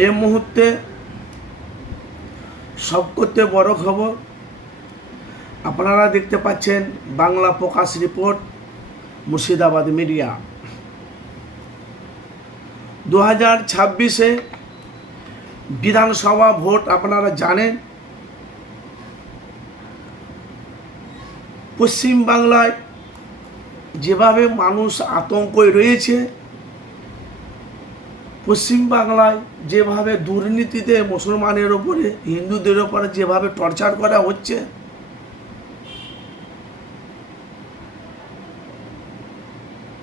এই মুহূর্তে সবথেকে বড় খবর আপনারা দেখতে পাচ্ছেন, বাংলা প্রকাশ রিপোর্ট, মুর্শিদাবাদ মিডিয়া। 2026-এ বিধানসভা ভোট আপনারা জানেন। পশ্চিমবাংলায় যেভাবে মানুষ আতঙ্কে রয়েছে, পশ্চিমবাংলায় যেভাবে দুর্নীতিতে মুসলমানের ওপরে, হিন্দুদের ওপরে যেভাবে টর্চার করা হচ্ছে,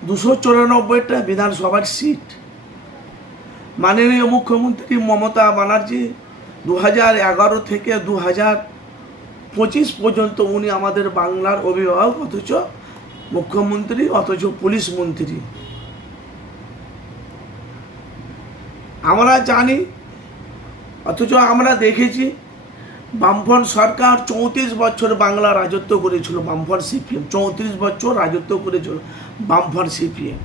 294টা বিধানসভার সিট মাননীয় মুখ্যমন্ত্রী মমতা ব্যানার্জি 2011 থেকে 2025 পর্যন্ত উনি আমাদের বাংলার অভিভাবক, অথচ মুখ্যমন্ত্রী, অথচ পুলিশ মন্ত্রী। আমরা জানি, অথচ আমরা দেখেছি বামফ্রন্ট সরকার 34 বছর বাংলা রাজত্ব করেছিল। বামফ্রন্ট সিপিএম 34 বছর রাজত্ব করেছিল। বামফ্রন্ট সিপিএম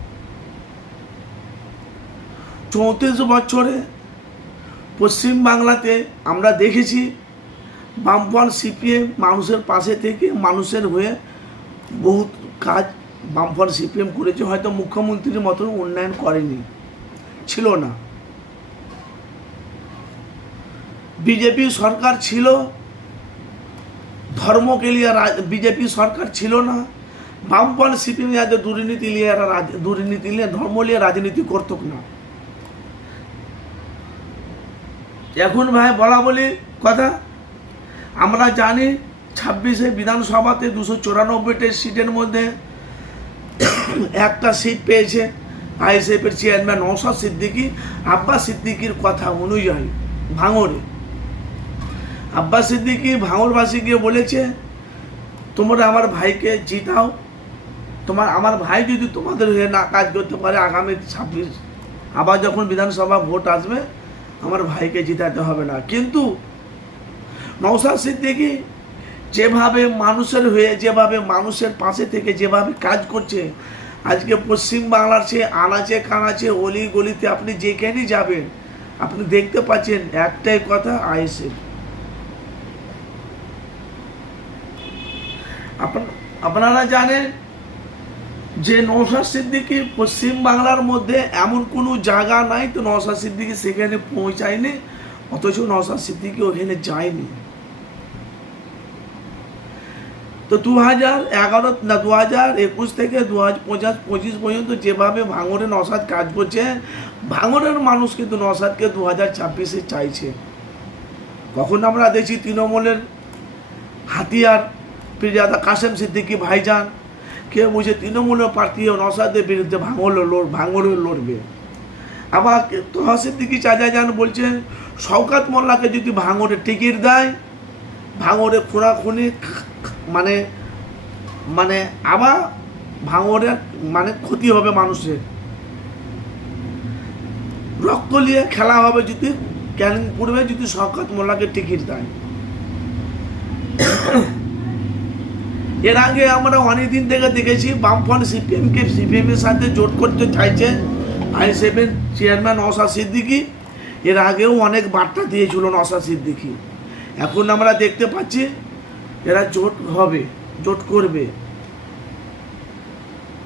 34 বছরে পশ্চিমবাংলাতে আমরা দেখেছি বামফ্রন্ট সিপিএম মানুষের পাশে থেকে, মানুষের হয়ে বহুত কাজ বামফ্রন্ট সিপিএম করেছে। হয়তো মুখ্যমন্ত্রীর মতন উন্নয়ন করেনি, ছিল না। বিজেপি সরকার ছিল, ধর্মকে নিয়ে বিজেপি সরকার ছিল না। বামফ্রন্ট সিপিএম যাদের দুর্নীতি নিয়ে ধর্ম নিয়ে রাজনীতি করত না। এখন ভাই বলা বলি কথা, আমরা জানি 26-এ বিধানসভাতে 294টা সিটের মধ্যে একটা সিট পেয়েছে আইএসএফের চেয়ারম্যান নওশাদ সিদ্দিকী। আব্বাস সিদ্দিকীর কথা অনুযায়ী ভাঙড়ে আব্বাস সিদ্দিকী ভাঙড়বাসীকে বলেছে, তোমরা আমার ভাইকে জিতাও। আমার ভাই যদি তোমাদের হয়ে না কাজ করতে পারে, আগামী 26 আবার যখন বিধানসভা ভোট আসবে, আমার ভাইকে জিতাতে হবে না। কিন্তু নওশাদ সিদ্দিকী যেভাবে মানুষের হয়ে, যেভাবে মানুষের পাশে থেকে যেভাবে কাজ করছে, আজকে পশ্চিমবাংলার সে আনাচে কানাচে অলি গলিতে আপনি যেখানেই যাবেন, আপনি দেখতে পাচ্ছেন একটাই কথা, আইএসএফ। আপনারা জানেন যে নওশাদ সিদ্দিকী পশ্চিমবাংলার মধ্যে এমন কোনো জায়গা নাই তো নওশাদ সিদ্দিকী সেখানে পৌঁছায়নি, অথচ নওশাদ সিদ্দিকী ওখানে যায়নি। তো 2021 থেকে 2025 পর্যন্ত যেভাবে ভাঙড়ে নওশাদ কাজ করছে, ভাঙড়ের মানুষ কিন্তু নওশাদকে 2026-এ চাইছে। কখন আমরা দেখছি তৃণমূলের হাতিয়ার পিরজাদা কাসেম সিদ্দিকী ভাইজান, কেউ বুঝে তৃণমূলের প্রার্থী নওশাদের বিরুদ্ধে ভাঙড়ে লড়বে। আবার তোহা সিদ্দিকী চাচাজান বলছেন, শওকত মোল্লাকে যদি ভাঙড়ে টিকিট দেয়, ভাঙড়ে খুনাখুনি মানে আবার ভাঙড়ের ক্ষতি হবে, মানুষের রক্ত নিয়ে খেলা হবে যদি ক্যানিং পূর্বে যদি শওকত মোল্লাকে টিকিট দেয়। এর আগে আমরা অনেকদিন থেকে দেখেছি বামফ্রন্ট সিপিএমের সাথে জোট করতে চাইছে আইএসএফের চেয়ারম্যান নওশাদ সিদ্দিকী। এর আগেও অনেক বার্তা দিয়েছিল নওশাদ সিদ্দিকী। এখন আমরা দেখতে পাচ্ছি এরা জোট হবে, জোট করবে।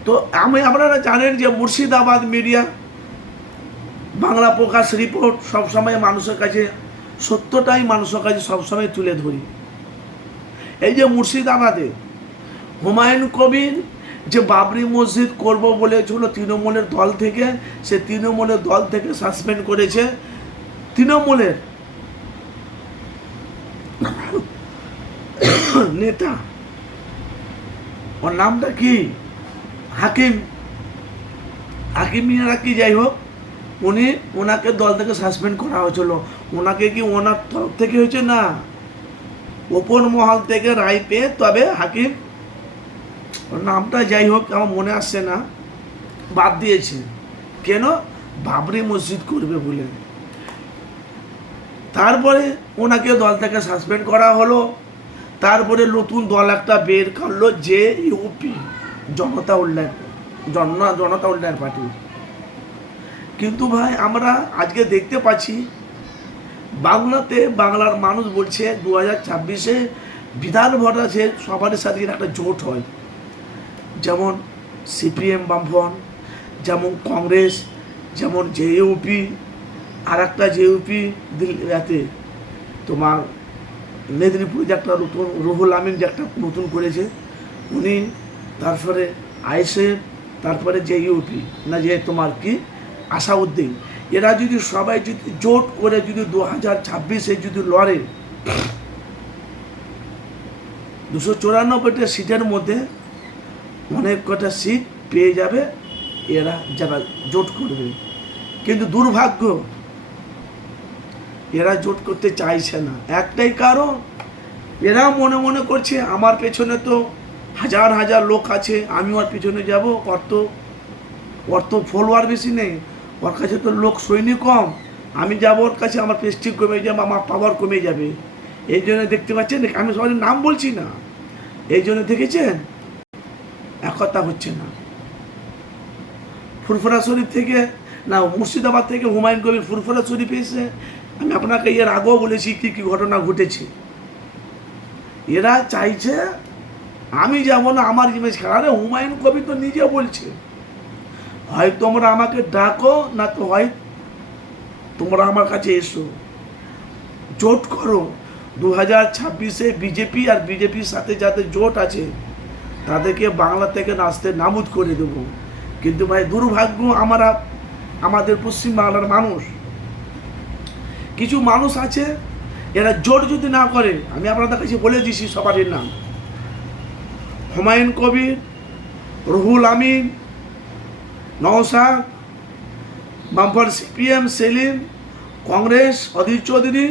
তো আপনারা জানেন যে মুর্শিদাবাদ মিডিয়া, বাংলা প্রকাশ রিপোর্ট সবসময় মানুষের কাছে সত্যটাই মানুষের কাছে সবসময় তুলে ধরি। এই যে মুর্শিদাবাদে হুমায়ুন কবির যে বাবরি মসজিদ করব বলেছিল তৃণমূলের দল থেকে, সে তৃণমূলের দল থেকে সাসপেন্ড করেছে তৃণমূলের নেতা, ওর নামটা কি, হাকিম মিয়া কি, যাই হোক, ওনাকে দল থেকে সাসপেন্ড করা হয়েছিল। ওনাকে কি ওনার তরফ থেকে হয়েছে না, ওপর মহল থেকে রায় পেয়ে তবে হাকিম, ওর নামটা যাই হোক আমার মনে আসছে না, বাদ দিয়েছে। কেন? বাবরি মসজিদ করবে বলে। তারপরে ওনাকে দল থেকে সাসপেন্ড করা হলো। তারপরে নতুন দল একটা বের করলো, যে ইউপি জনতা উন্নয়ন পার্টি। কিন্তু ভাই আমরা আজকে দেখতে পাচ্ছি বাংলাতে বাংলার মানুষ বলছে 2026-এ বিধান ভোট আছে, সবার সাথে একটা জোট হয়, যেমন সিপিএম বামফ্রন্ট, যেমন কংগ্রেস, যেমন জেইউপি, আর একটা জেইউপি দিল্লিতে তোমার মেদিনীপুরে যে একটা নতুন রুহুল আমিন যে একটা নতুন করেছে উনি, তারপরে আইএসএফ, তারপরে জেইউপি না যে তোমার কি আসাউদ্দিন, এরা যদি সবাই যদি জোট করে যদি 2026-এ যদি লড়ে 294টা সিটের মধ্যে অনেক কটা সিট পেয়ে যাবে এরা যারা জোট করবে। কিন্তু দুর্ভাগ্য এরা জোট করতে চাইছে না, একটাই কারণ এরা মনে মনে করছে আমার পেছনে তো হাজার হাজার লোক আছে, আমি ওর পিছনে যাব, ওর তো ফলোয়ার বেশি নেই, ওর কাছে তো লোক সৈনিক কম, আমি যাব ওর কাছে, আমার প্রেস্টিজ কমে যাবে, আমার পাওয়ার কমে যাবে। এই জন্য দেখতে পাচ্ছেন, আমি সবাই নাম বলছি না, এই জন্য দেখেছেন একতা হচ্ছে না। ফুরফুরা শরীফ থেকে না মুর্শিদাবাদ থেকে হুমায়ুন কবির ফুরফুরা শরীফ এসে, আমি আপনাকে এর আগেও বলেছি কি কি ঘটনা ঘটেছে। এরা চাইছে আমি যাব না, আমার ইমেজ খারাপ। আরে হুমায়ুন কবির তো নিজে বলছে হয় তোমরা আমাকে ডাকো, না তো হয় তোমরা আমার কাছে এসো, জোট করো। 2026-এ বিজেপি আর বিজেপির সাথে যাদের জোট আছে তাদেরকে বাংলা থেকে নাচতে নাবুদ করে দেব। কিন্তু ভাই দুর্ভাগ্য, আমাদের পশ্চিমবাংলার মানুষ, কিছু মানুষ আছে এরা জোট যদি না করে, আমি আপনাদের কাছে বলে দিছি সবারই নাম, হুমায়ুন কবির, রুহুল আমিন, নওশাদ, বামফ্রন্ট সিপিএম সেলিম, কংগ্রেস অধীর চৌধুরী,